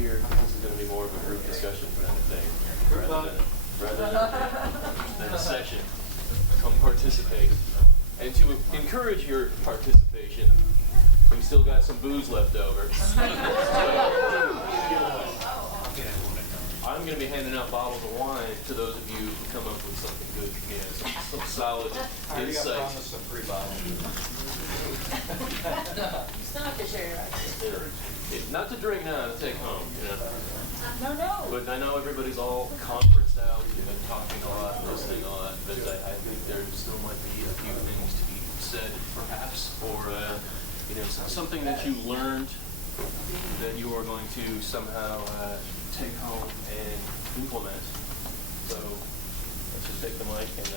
here, this is going to be more of a group discussion kind of thing, rather than a session. Come participate. And to encourage your participation, we've still got some booze left over. So, I'm going to be handing out bottles of wine to those of you who come up with something good, some solid insights. I promised a free bottle. You still have to share your ideas. Not to drink now, to take home. You know. No. But I know everybody's all conferenced out and talking a lot, listening a lot. But I think there still might be a few things to be said, perhaps, or something that you learned that you are going to somehow take home and implement. So let's just take the mic and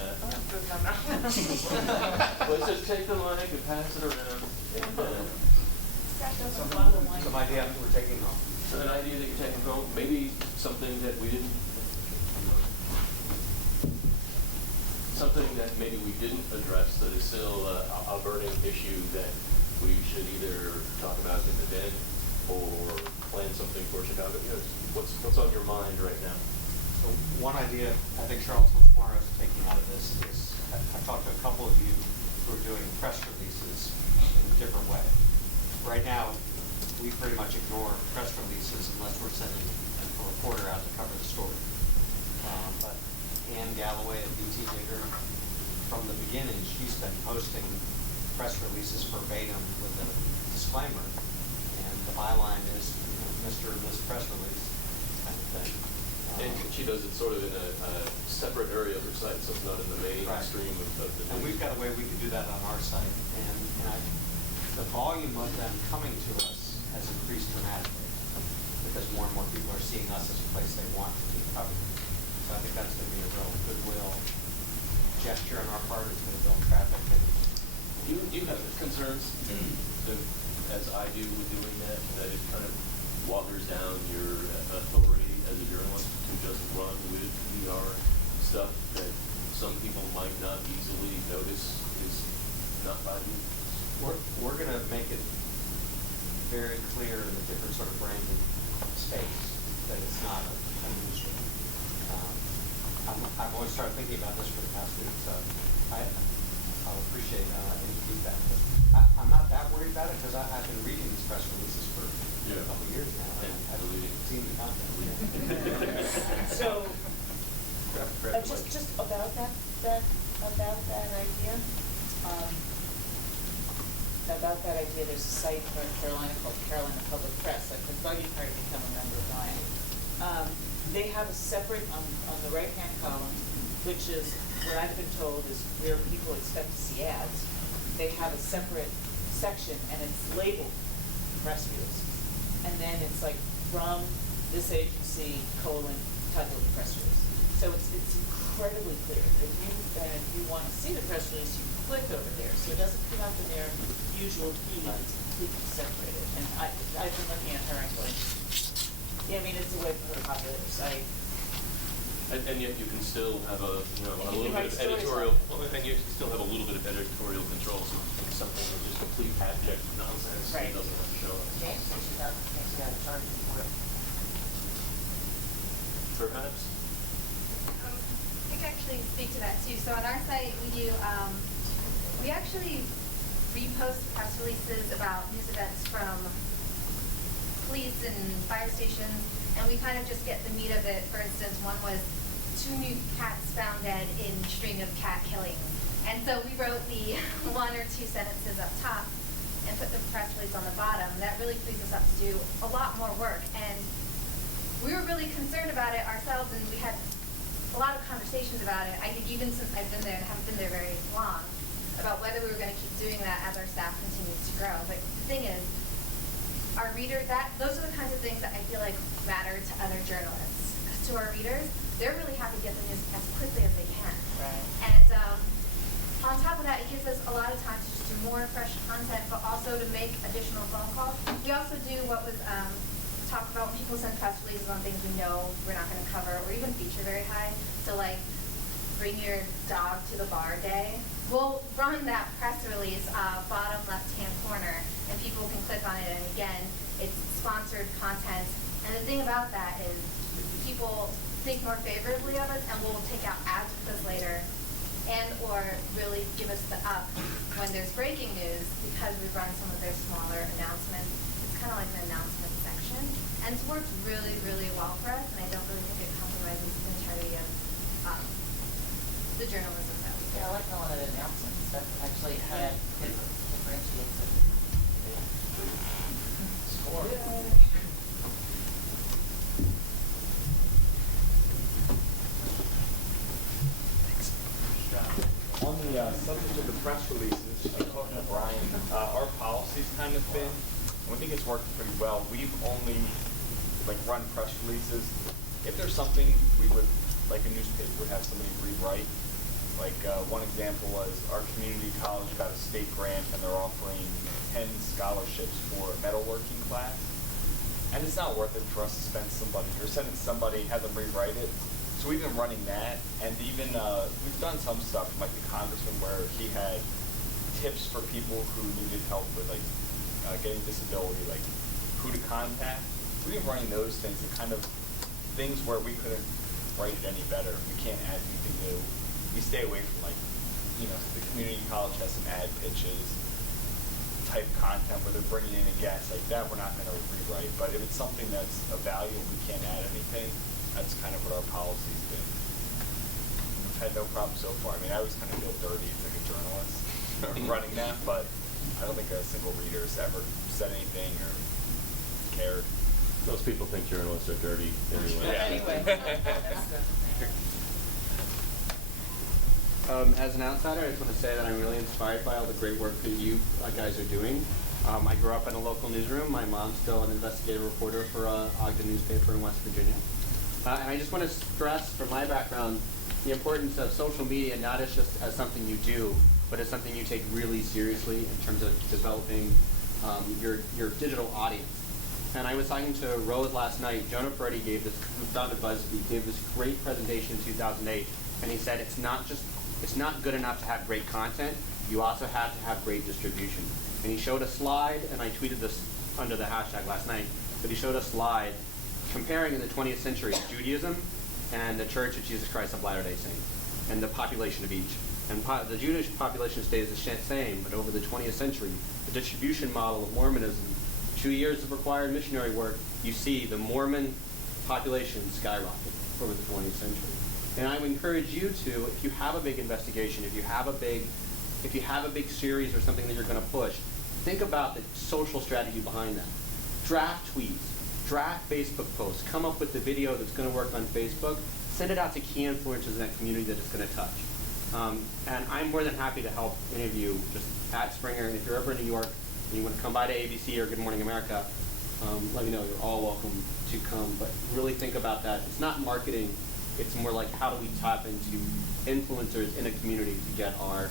let's just take the mic and pass it around. And, some idea we're taking home. an idea that you're taking home, maybe something that we didn't, something that maybe we didn't address that is still a burning issue that we should either talk about in the den or plan something for Chicago. What's on your mind right now? So one idea I think Charles Morrow is taking out of this is I've talked to a couple of you who are doing press releases in a different way. Right now, we pretty much ignore press releases unless we're sending a reporter out to cover the story. But Ann Galloway at BT Digger, from the beginning, she's been posting press releases verbatim with a disclaimer, and the byline is Mr. and Ms. Press Release kind of thing. And she does it sort of in a separate area of her site, so it's not in the mainstream of the news. And we've got a way we can do that on our site, and the volume of them coming to us has increased dramatically because more and more people are seeing us as a place they want to be covered. So I think that's going to be a real goodwill gesture on our part. It's going to build traffic. And Do you have concerns, as I do with doing that it kind of waters down your authority as a journalist to just run with PR stuff that some people might not easily notice is not by you? we're going to make it very clear in a different sort of branded space that it's not a newsroom. I've always started thinking about this for the past week, so I'll appreciate any feedback. But I'm not that worried about it because I've been reading these press releases for a couple of years now, and I've seen the content. So, just about that idea. About that idea, there's a site in North Carolina called Carolina Public Press. Like the buggy part to become a member of mine. They have a separate on the right-hand column, which is what I've been told is where people expect to see ads. They have a separate section, and it's labeled press releases. And then it's like from this agency, titled press release. So it's incredibly clear. If you want to see the press release, you click over there. So it doesn't come up in their usual feed. It's completely separated. And I've been looking at her and going, yeah, I mean, it's a way for her to populate her site. And yet you can still have a little bit of editorial, and you can still have a little bit of editorial control. So something that's just complete abject nonsense. Right. It doesn't have to show up. James says you got to charge them for it. Perhaps. I can actually speak to that too. So on our site, we actually repost press releases about news events from police and fire stations, and we kind of just get the meat of it. For instance, one was 2 new cats found dead in string of cat killings. And so we wrote the 1 or 2 sentences up top and put the press release on the bottom. That really frees us up to do a lot more work. And we were really concerned about it ourselves, and we had a lot of conversations about it. I think even since I've been there and haven't been there very long, about whether we were going to keep doing that as our staff continues to grow. But the thing is, our readers, those are the kinds of things that I feel like matter to other journalists. Because to our readers, they're really happy to get the news as quickly as they can. Right. And on top of that, it gives us a lot of time to just do more fresh content, but also to make additional phone calls. We also do what was talked about when people send press releases on things we know we're not going to cover or even feature very high. So like, bring your dog to the bar day. We'll run that press release bottom left-hand corner, and people can click on it. And again, it's sponsored content And the thing about that is people think more favorably of us and will take out ads with us later and or really give us the up when there's breaking news because we run some of their smaller announcements. It's kind of like an announcement section. And it's worked really, really well for us, and I don't really think it compromises the integrity of the journalism that we do. Yeah, I like calling it announcements. That actually kind of differentiates it. Score. On the subject of the press releases, I was talking to Brian, our policy's kind of been, and we think it's worked pretty well. We've only run press releases. If there's something we would, like a newspaper would have somebody rewrite. One example was our community college got a state grant and they're offering 10 scholarships for a metalworking class. And it's not worth it for us to spend somebody, or sending somebody, have them rewrite it. So we've been running that, and even we've done some stuff, like the congressman, where he had tips for people who needed help with getting disability, like who to contact. We've been running those things, and kind of things where we couldn't write it any better. We can't add anything new. We stay away from the community college has some ad pitches type content where they're bringing in a guest like that. We're not going to rewrite, but if it's something that's of value and we can't add anything, that's kind of what our policy's been. We've had no problem so far. I mean, I always kind of feel dirty as like a journalist running that, but I don't think a single reader has ever said anything or cared. Most people think journalists are dirty anyway. Yeah. Anyway, that's the thing. As an outsider, I just want to say that I'm really inspired by all the great work that you guys are doing. I grew up in a local newsroom. My mom's still an investigative reporter for Ogden newspaper in West Virginia. And I just want to stress from my background the importance of social media, not as just as something you do, but as something you take really seriously in terms of developing your digital audience. And I was talking to Rose last night. Jonah Peretti who founded BuzzFeed, gave this great presentation in 2008, and he said it's not good enough to have great content, you also have to have great distribution. And he showed a slide, and I tweeted this under the hashtag last night, but he showed a slide comparing in the 20th century Judaism and the Church of Jesus Christ of Latter-day Saints, and the population of each. And the Jewish population stays the same, but over the 20th century, the distribution model of Mormonism, 2 years of required missionary work, you see the Mormon population skyrocket over the 20th century. And I would encourage you to, if you have a big investigation, if you have a big series or something that you're going to push, think about the social strategy behind that. Draft tweets, draft Facebook posts, come up with the video that's going to work on Facebook, send it out to key influencers in that community that it's going to touch. And I'm more than happy to help any of you just at Springer. And if you're ever in New York and you want to come by to ABC or Good Morning America, let me know. You're all welcome to come. But really think about that. It's not marketing. It's more like how do we tap into influencers in a community to get our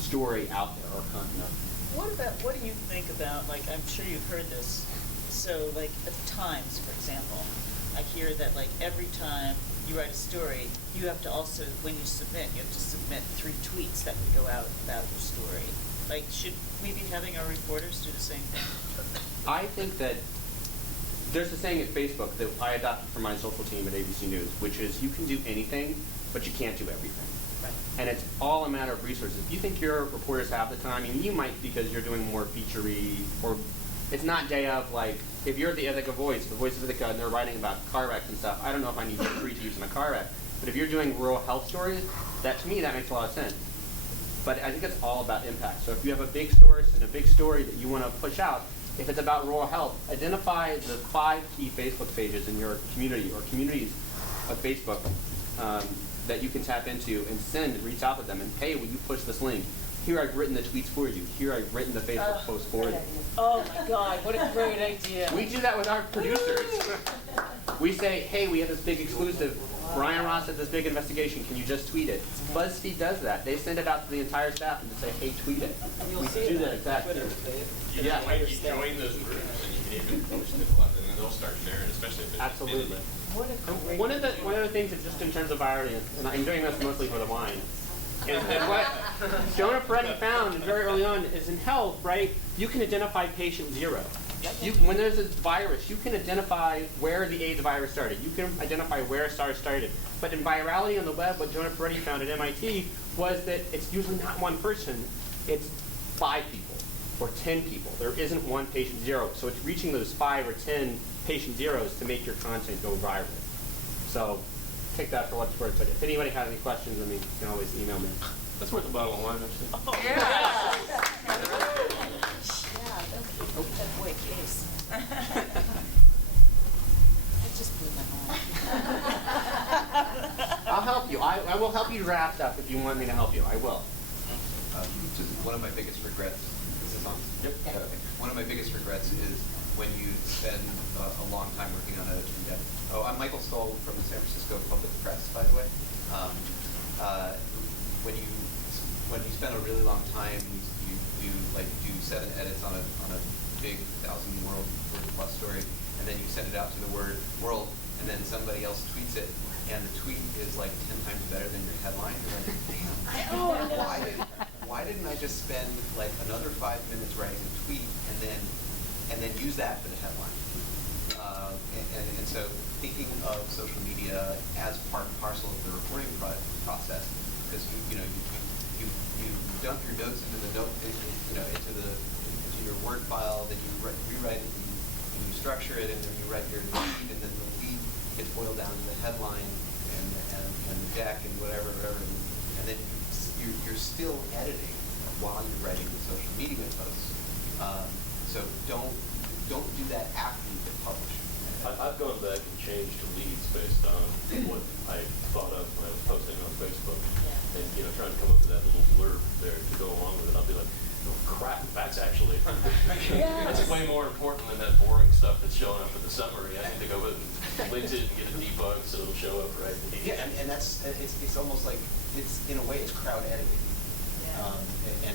story out there, our content out there. What do you think about, I'm sure you've heard this, so at the Times, for example, I hear that every time you write a story, you have to also, when you submit, you have to submit 3 tweets that would go out about your story. Should we be having our reporters do the same thing? I think that there's a saying at Facebook that I adopted for my social team at ABC News, which is you can do anything, but you can't do everything. Right. And it's all a matter of resources. If you think your reporters have the time, you might because you're doing more feature-y, or it's not day of, if you're at the Ithaca Voice, the Voice of Ithaca, and they're writing about car wrecks and stuff, I don't know if I need 3 to use in a car wreck. But if you're doing rural health stories, to me, that makes a lot of sense. But I think it's all about impact. So if you have a big source and a big story that you want to push out, if it's about rural health, identify the 5 key Facebook pages in your community or communities of Facebook that you can tap into and reach out to them and, hey, will you push this link? Here I've written the tweets for you. Here I've written the Facebook post for you. Oh my God, what a great idea. We do that with our producers. We say, hey, we have this big exclusive. Brian Ross had this big investigation. Can you just tweet it? BuzzFeed does that. They send it out to the entire staff and just say, hey, tweet it. You'll We see do it that on exactly. Twitter. You Yeah. join those groups and you can even post it, and then they'll start sharing, especially if it's Absolutely. What a great One of the things that just in terms of virality, and I'm doing this mostly for the wine, is that what Jonah Peretti found very early on is in health, right? You can identify patient 0. When there's a virus, you can identify where the AIDS virus started. You can identify where SARS started. But in virality on the web, what Jonah Peretti found at MIT was that it's usually not one person, it's 5 people or 10 people. There isn't one patient zero. So it's reaching those 5 or 10 patient zeros to make your content go viral. So take that for what it's worth. But if anybody has any questions, I mean, you can always email me. That's worth a bottle of wine, actually. Oh, yeah. Keep that boy case. It just blew my mind. I'll help you. I will help you draft up if you want me to help you. I will. Just one of my biggest regrets. Is this on? Yep. One of my biggest regrets is when you spend a long time working on a deck. Oh, I'm Michael Stoll from the San Francisco Public Press, by the way. When you spend a really long time, you like do 7 edits on a big 1,000-word plus story, and then you send it out to the world, and then somebody else tweets it, and the tweet is like 10 times better than your headline. You're like, damn, why didn't I just spend like another 5 minutes writing a tweet and then use that for the headline? And so thinking of social media as part and parcel of the reporting process, because you dump your notes into your Word file, then you rewrite it and you structure it, and then you write your lead, and then the lead gets boiled down to the headline and the deck and whatever, and then you're still editing while you're writing the social media posts. So don't do that after you get published. I've gone back and changed leads based on what I thought of when I was posting on Facebook, and trying to come up with that little blurb there to go along with it. I'll be like, oh crap, that's actually that's way more important than that boring stuff that's showing up in the summary. I need to go with LinkedIn and get it debugged so it'll show up right. Yeah, and that's it's almost like it's in a way it's crowd editing, and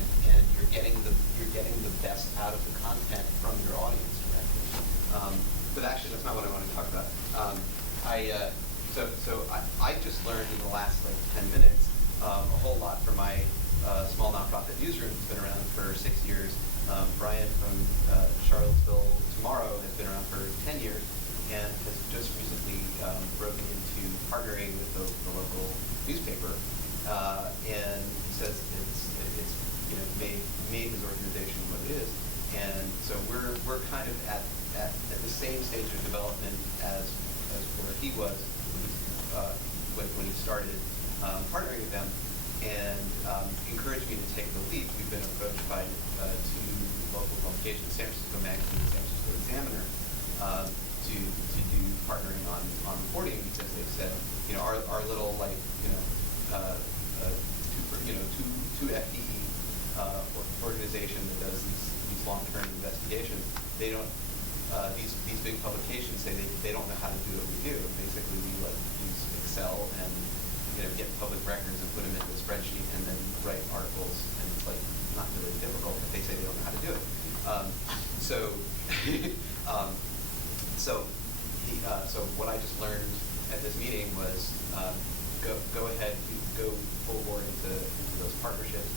you're getting the best out of the content from your audience directly. But actually, that's not what I want to talk about. I just learned in the last like 10 minutes a whole lot from my small nonprofit newsroom that's been around for 6 years. Brian from Charlottesville Tomorrow has been around for 10 years and has just recently broken into partnering with the local newspaper. And he says it's made his organization what it is. And so we're kind of at the same stage of development as where he was when he started partnering with them, and encouraged me to take the lead. We've been approached by 2 local publications, San Francisco Magazine and San Francisco Examiner, to do partnering on reporting, because they said, our little two FTE organization that does these long-term investigations, they don't. These big publications say they don't know how to do what we do. Basically, we use Excel and get public records and put them into a spreadsheet and then write articles, and it's like not really difficult, but they say they don't know how to do it. So what I just learned at this meeting was go ahead, go full bore into those partnerships.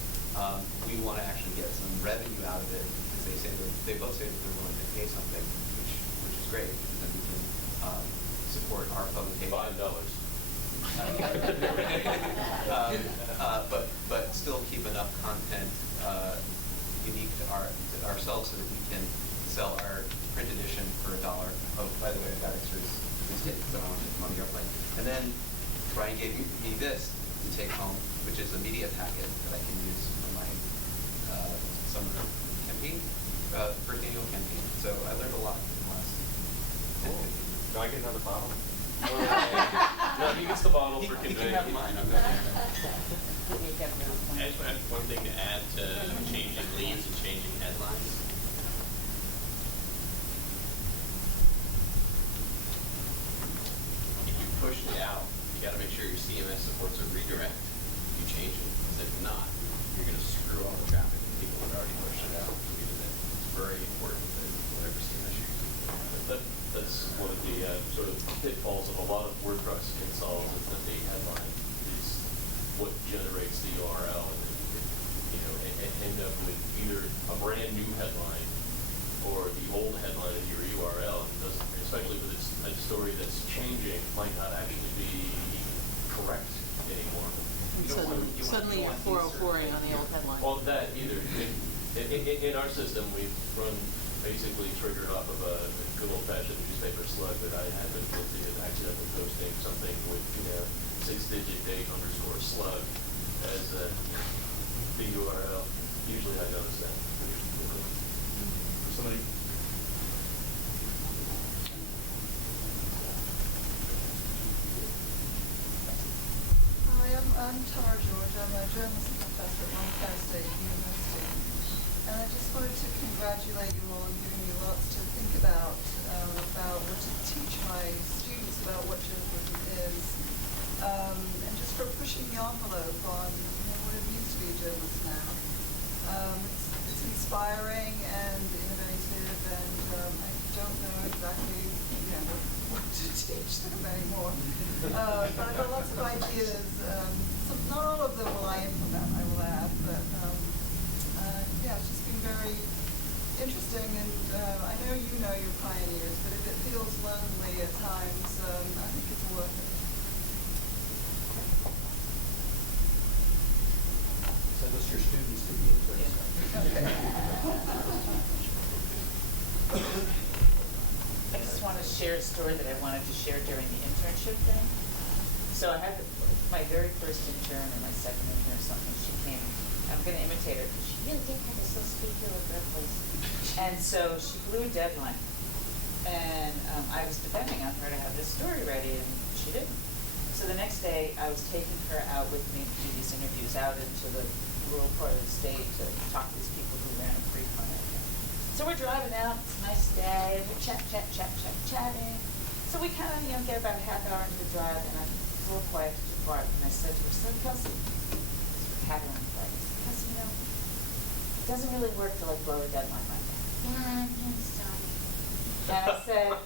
We want to actually get some revenue out of it, because they both say that they're willing to pay something, which is great, because then we can support our publication. $5. But still keep enough content unique to ourselves so that we can sell our print edition for $1. Oh, by the way, I got extras because I wanted to come on the airplane. And then Brian gave me this to take home, which is a media packet that I can use for my summer campaign, first annual campaign. So I learned a lot in the last 10, 15 years. Do I get another bottle? No, he gets the bottle for He conveying. can have mine. I'm not. I just have one thing to add to changing leads and changing headlines. If you push it out, you got to make sure your CMS supports a redirect if you change it. Because if not, you're going to screw all the traffic to people that already pushed it out. It's very important that whatever CMS you're using. That's one of the sort of pitfalls of a lot of WordPress installs, is that the headline is what generates the URL, and then end up with either a brand new headline or the old headline of your URL. It doesn't, especially with a story that's changing, might not actually be correct anymore. And suddenly you're 404ing on the old headline. Well, that either. In our system, we run basically triggered off of a good old-fashioned newspaper slug that I have been guilty of accidentally posting something with, 6-digit date _ slug as the URL. Usually I notice that. For somebody. Hi, I'm Tara George. I'm a journalism professor at Montclair State University. And I just wanted to congratulate you all on giving me lots to think about what to teach my students about what journalism is. And just for pushing the envelope on what it means to be a journalist now. It's inspiring and innovative, and I don't know exactly what to teach them anymore. But I've got lots of ideas. Not all of them will I implement, I will add, but it's just been very interesting, and I know you're pioneers, but if it feels lonely at times, I think it's worth it. Send us your students to the intern. Okay. I just want to share a story that I wanted to share during the internship thing. So I had my very first intern or my second intern or something. She came. I'm going to imitate her because she really did have a so sweet little girl voice. And so she blew a deadline, and I was depending on her to have this story ready, and she didn't. So the next day, I was taking her out with me to do these interviews out into the rural part of the state to talk to these people who ran a free clinic. So we're driving out. It's a nice day. We're chatting. So we kind of, get about a half hour into the drive, and I'm a little quiet to depart. And I said to her, "So Kelsey," we're having one flight. I said, "Kelsey, it doesn't really work to blow a deadline like that." "Yeah, I'm sorry." And I said,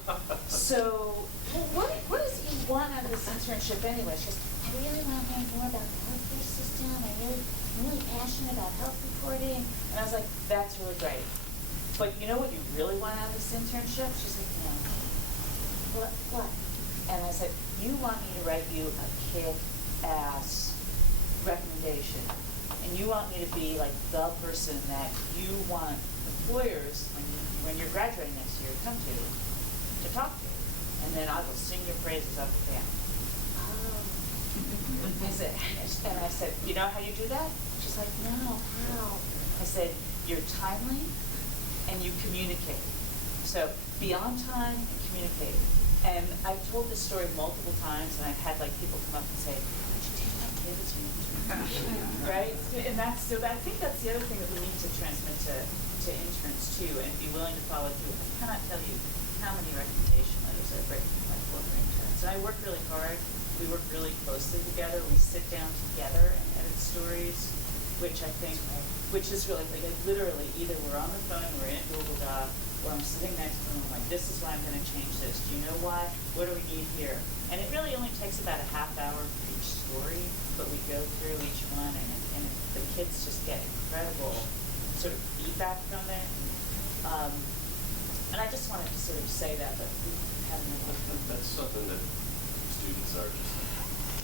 "So, what does you want out of this internship anyway?" She goes, "I really want to learn more about the healthcare system. I'm really passionate about health reporting." And I was like, "That's really great. But you know what you really want out of this internship?" She's like, "No." What? And I said, "You want me to write you a kick-ass recommendation. And you want me to be the person that you want employers, when you're graduating next year, come to talk to. And then I will sing your praises up and down." Oh. And I said, "You know how you do that?" She's like, "No, how?" I said, "You're timely and you communicate. So be on time and communicate." And I've told this story multiple times, and I've had people come up and say, "Would you take my kids?" Right? And I think that's the other thing that we need to transmit to interns too, and be willing to follow through. I cannot tell you how many recommendation letters I've written to my former interns. And I work really hard. We work really closely together. We sit down together and edit stories, which is really literally either we're on the phone, we're in a Google Doc, or I'm sitting next to them, I'm like, "This is why I'm going to change this. Do you know why? What do we need here?" And it really only takes about a half hour for each story, but we go through each one, and the kids just get incredible sort of feedback from it. And I just wanted to sort of say that we haven't. That's something that students are just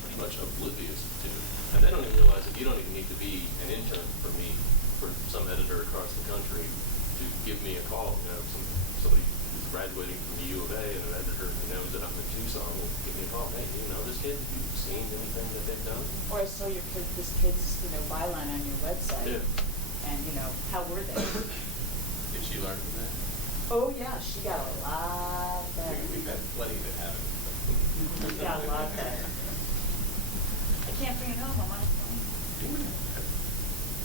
pretty much oblivious to. And they don't even realize that you don't even need to be an intern for me, for some editor across the country, to give me a call. Somebody who's graduating from the U of A and an editor who knows that I'm in Tucson will give me a call. "Hey, do you know this kid? Have you seen anything that they've done?" Or I saw this kid's byline on your website. Yeah. And how were they? Did she learn from that? Oh yeah, she got a lot better. We've had plenty that haven't. She got a lot better. I can't bring it home. I'm on a phone.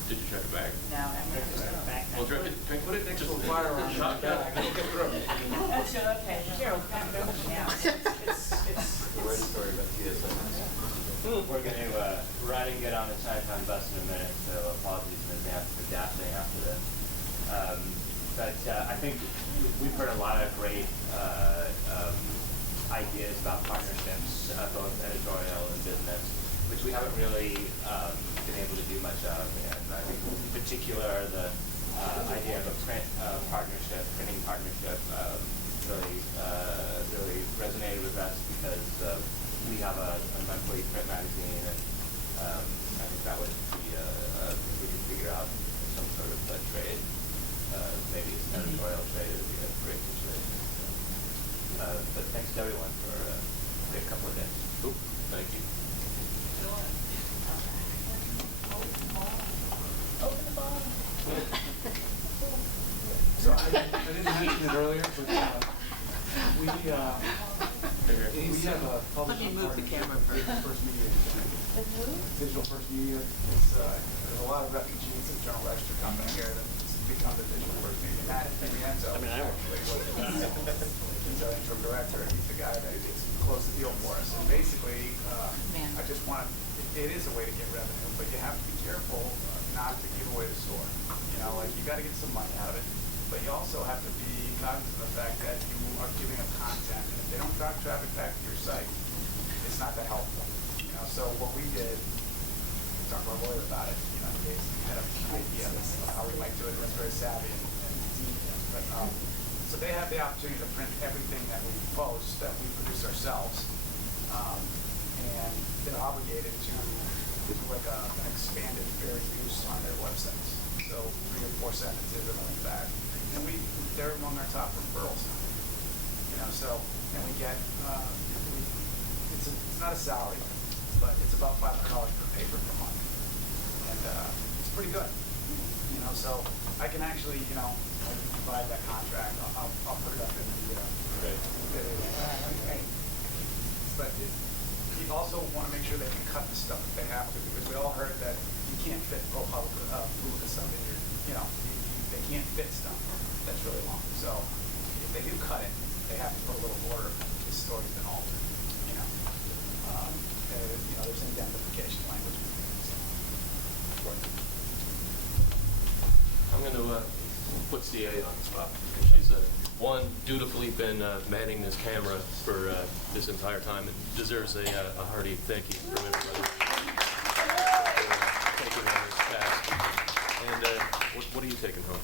Did you check it back? No, I'm not just going back. Well, put it next to the Fire around the shotgun. That's okay. Here, I'll crack it open now. Great story about TSA. We're going to run and get on the Chinatown bus in a minute, so apologies in advance for dashing after this. But I think we've heard a lot of great ideas about partnerships, both editorial and business, which we haven't really been able to do much of. And I think in particular the idea of a print partnership, printing partnership, really resonated with us because we have a monthly print magazine, and I think that would be if we could figure out some sort of trade, maybe it's an editorial trade, it would be a great situation. So, but thanks to everyone for a great couple of days. Cool. Thank you. Open the ball. So I didn't mention it earlier, but we have a publishing move the partnership camera with First Media. The who? Digital First Media. There's a lot of refugees at Journal Register company here that's become the Digital First Media. Matt D'Amienzo. He's our interim director, and he's the guy that closed the deal for us. And basically, I just want it is a way to get revenue, but you have to be careful not to give away the store. You know, like you got to get some money out of it, but you also have to be cognizant of the fact that you are giving them content, and if they don't drive traffic back to your site, it's not that helpful. You know, so what we did, we talked to our lawyer about it. You know, he had an idea of how we might do it. It was very savvy, so they have the opportunity to print everything that we post, that we produce ourselves, and they're obligated to do like an expanded fair use on their websites. So 3 or 4 sentences and like that. And they're among our top referrals now. You know, so, and we get, it's not a salary, but it's about $500 per paper per month. And it's pretty good. You know, so I can actually, you know, I can provide that contract. I'll put it up in the but you also want to make sure they can cut the stuff if they have to, because we all heard that you can't fit ProPublica food and stuff in your, you know, they can't fit stuff that's really long. So if they do cut it, they have to put a little border. This story's been altered, you know. You know, there's indemnification language. I'm going to put CA on the spot. She's dutifully been manning this camera for this entire time and deserves a hearty thank you from everybody. Taking on this task. And what are you taking home?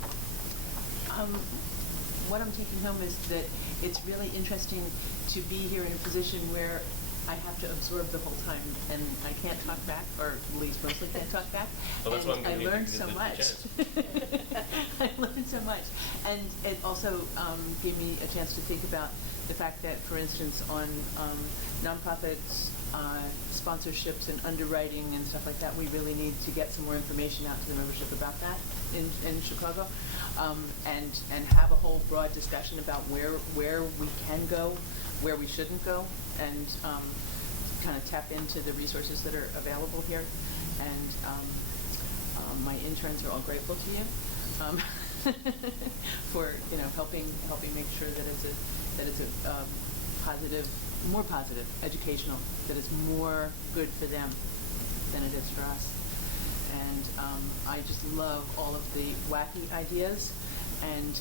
What I'm taking home is that it's really interesting to be here in a position where I have to absorb the whole time, and I can't talk back, or at least mostly can't talk back. Well, that's and why I'm I learned so much. I learned so much, and it also gave me a chance to think about the fact that, for instance, on nonprofits, sponsorships, and underwriting and stuff like that, we really need to get some more information out to the membership about that in Chicago, and have a whole broad discussion about where we can go, where we shouldn't go, and kind of tap into the resources that are available here. And my interns are all grateful to you for helping make sure that it's a positive, more positive, educational, that it's more good for them than it is for us. And I just love all of the wacky ideas and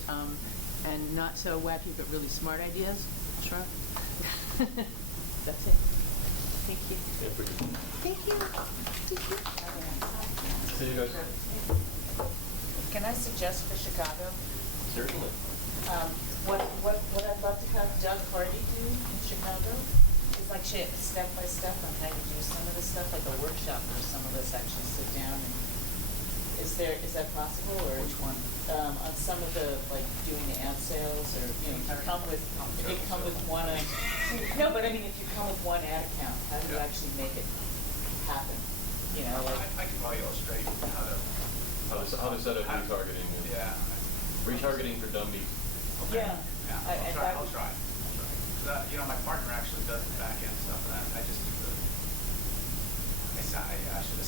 not so wacky but really smart ideas. Sure. That's it. Thank you. Yeah, pretty good. Thank you. Thank you. See you guys. Can I suggest for Chicago? Certainly. What I'd love to have Doug Hardy do in Chicago is like step by step on how you do some of this stuff, like a workshop where some of us actually sit down and is that possible, or Which one? On some of the, like, doing the ad sales, or if you come with one no, but I mean, if you come with one ad account, how do you actually make it happen? You know, like I can probably illustrate how to How to set up retargeting. Yeah. Retargeting for dummies. Okay. Yeah. I'll try. You know, my partner actually does the back end stuff, and I just do the. I should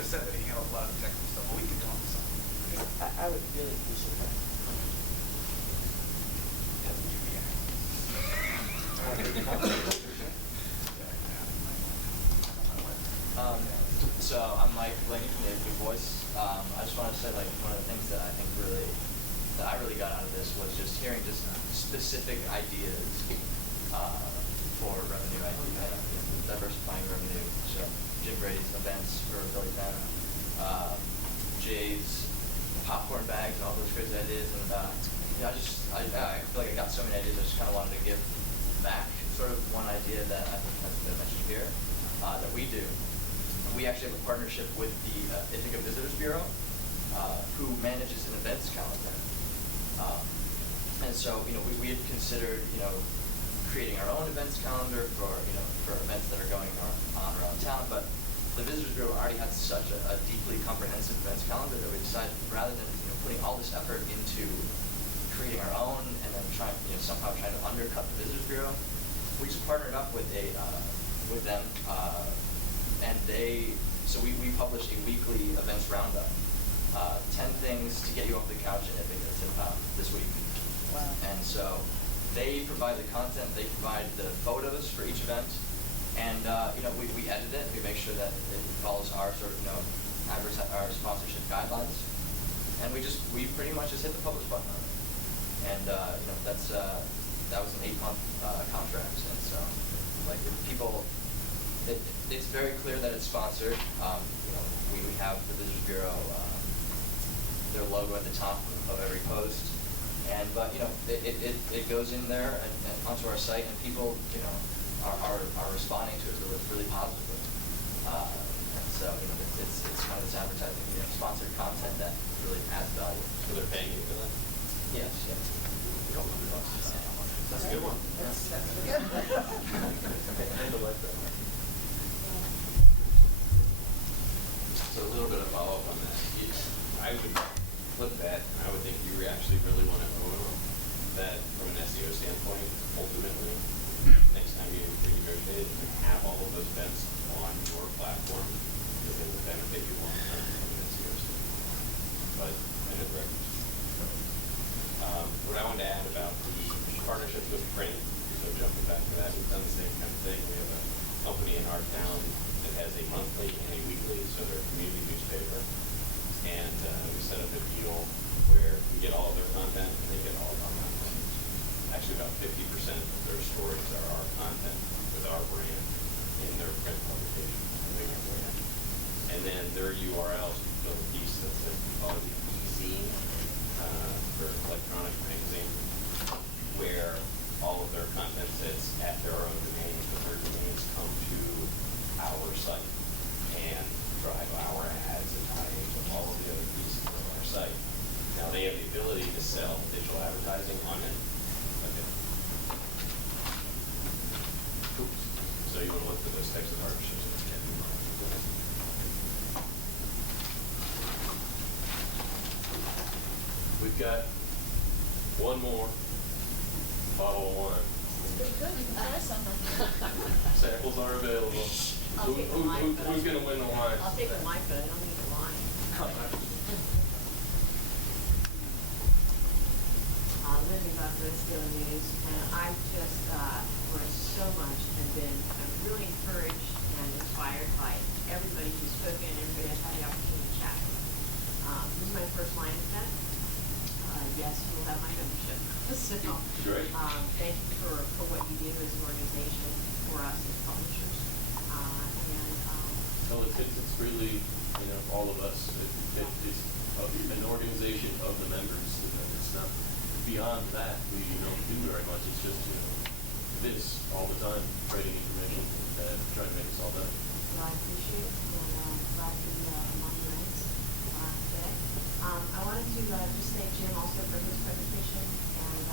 have said that he handles a lot of the technical stuff, but we could come up with something. I would really appreciate that. So I'm Mike Blaney from the Big Voice. I just want to say, like, one of the things that I think that I really got out of this was just hearing just specific ideas for revenue, diversifying revenue. So Jim Brady's events for Billy Banner, Jay's popcorn bags and all those crazy ideas, and I feel like I got so many ideas. I just kind of wanted to give back sort of one idea that I think has been mentioned here that we do. We actually have a partnership with the Ithaca Visitors Bureau, who manages an events calendar. And so, we had considered, creating our own events calendar for events that are going on around town, but the Visitors Bureau already had such a deeply comprehensive events calendar that we decided rather than, putting all this effort into creating our own and then somehow trying to undercut the Visitors Bureau, we just partnered up with them, and so we publish a weekly events roundup. 10 things to get you off the couch in Ithaca this week. Wow. And so they provide the content, they provide the photos for each event, and we edit it. We make sure that it follows our sort of our sponsorship guidelines, and we pretty much just hit the publish button on it. And that was an 8-month contract, and so it's very clear that it's sponsored. We have the Visitors Bureau, their logo at the top of every post, but it goes in there and onto our site, and people are responding to it really positively. And so it's kind of this advertising, sponsored content that really adds value. So they're paying you for that? Yes. Yeah. That's a good one. That's good. So a little bit of follow-up on that. I would flip that, and I would think you actually really want to own that from an SEO standpoint, ultimately. Next time you renegotiate, you have all of those events on your platform, because it will benefit you long term from an SEO standpoint. But I know the records. What I wanted to add about the partnerships with print, so jumping back to that, we've done the same kind of thing. We have a company in our town that has a monthly and a weekly, so they're a community newspaper. And we set up a deal where we get all of their content and they get all of our content. Actually, about 50% of their stories are our content with our brand in their print publication. And then their URLs, we build a piece that says we call it e-zine for electronic magazine, where all of their content sits at their own domains, but their domains come to our site and drive our ads and tie into all of the other pieces of our site. Now they have the ability to sell digital advertising on it. Okay. Oops. So you want to look for those types of partnerships. We've got one more bottle of wine. It's pretty good, you can try something. Samples are available. I'll take the wine, but Who's going to win the wine? I'll take the wine, but I don't need the wine. Linda Buffalo News, and I just learned so much and been really encouraged and inspired by everybody who's spoken, everybody I've had the opportunity to chat with. This is my first line event. Yes, you will have my membership. So, Great. thank you for what you do as an organization for us as publishers. No, it's really, all of us. It's an organization of the members. It's not beyond that. We don't do very much. It's just, this all the time, creating information and trying to make us all better. Well, I appreciate it, and glad to be among your ranks today. I wanted to just thank Jim also for his presentation and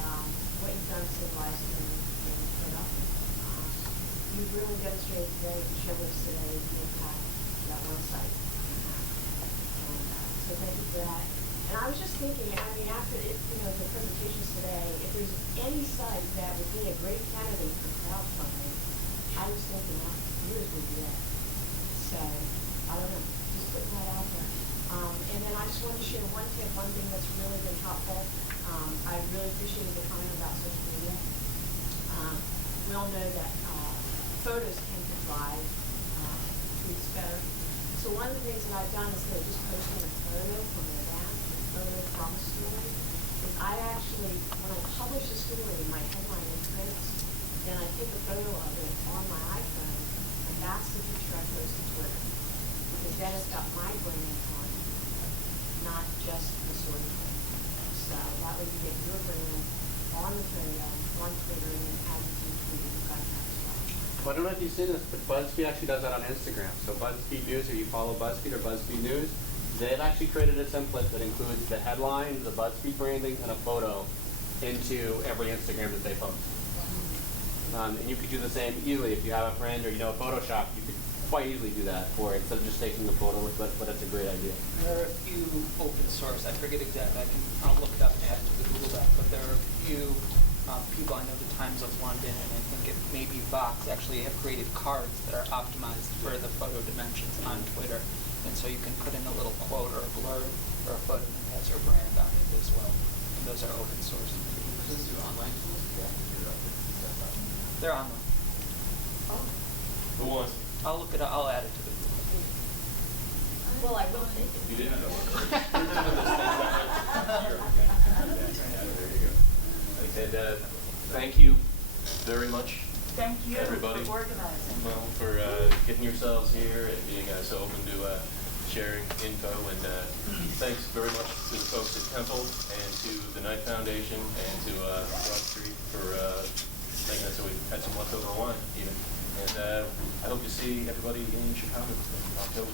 what you've done civilized in Philadelphia. You've really demonstrated today and showed us today the impact that one site can have. And so thank you for that. And I was just thinking, after the presentations today, if there's any site that would be a great candidate for crowdfunding, I was thinking yours would be that. So, I don't know, just putting that out there. And then I just wanted to share one tip, one thing that's really been helpful. I really appreciated the comment about social media. We all know that photos can drive tweets better. So one of the things that I've done instead of just posting a photo from an event, a photo from a story, is I actually, when I publish a story, my headline and prints, then I take a photo of it on my iPhone, and that's the picture I post to Twitter. Because then it's got my brand on it, not just the storytelling. So that way you get your brand on the trail, on Twitter, and then as a team tweet, you guys have as well. Well, I don't know if you've seen this, but BuzzFeed actually does that on Instagram. So BuzzFeed News, if you follow BuzzFeed or BuzzFeed News, they've actually created a template that includes the headline, the BuzzFeed branding, and a photo into every Instagram that they post. And you could do the same easily if you have a friend or you know Photoshop. You could quite easily do that for it instead of just taking a photo. But it's a great idea. There are a few open source. I forget exactly. I'll look it up and add it to the Google Doc. But there are a few people. I know the Times of London, and I think it maybe Vox actually have created cards that are optimized for the photo dimensions on Twitter. And so you can put in a little quote or a blurb or a photo that has your brand on it as well. And those are open source. Those are online tools? They're online. Who wants? I'll look it up. I'll add it to the Google. Well, I will take it. You didn't know. There you go. And thank you very much. Thank you everybody. for organizing. Well, for getting yourselves here and being so open to sharing info. And thanks very much to the folks at Temple and to the Knight Foundation and to Broad Street for making it so we had some leftover wine even. And I hope to see everybody in Chicago in October.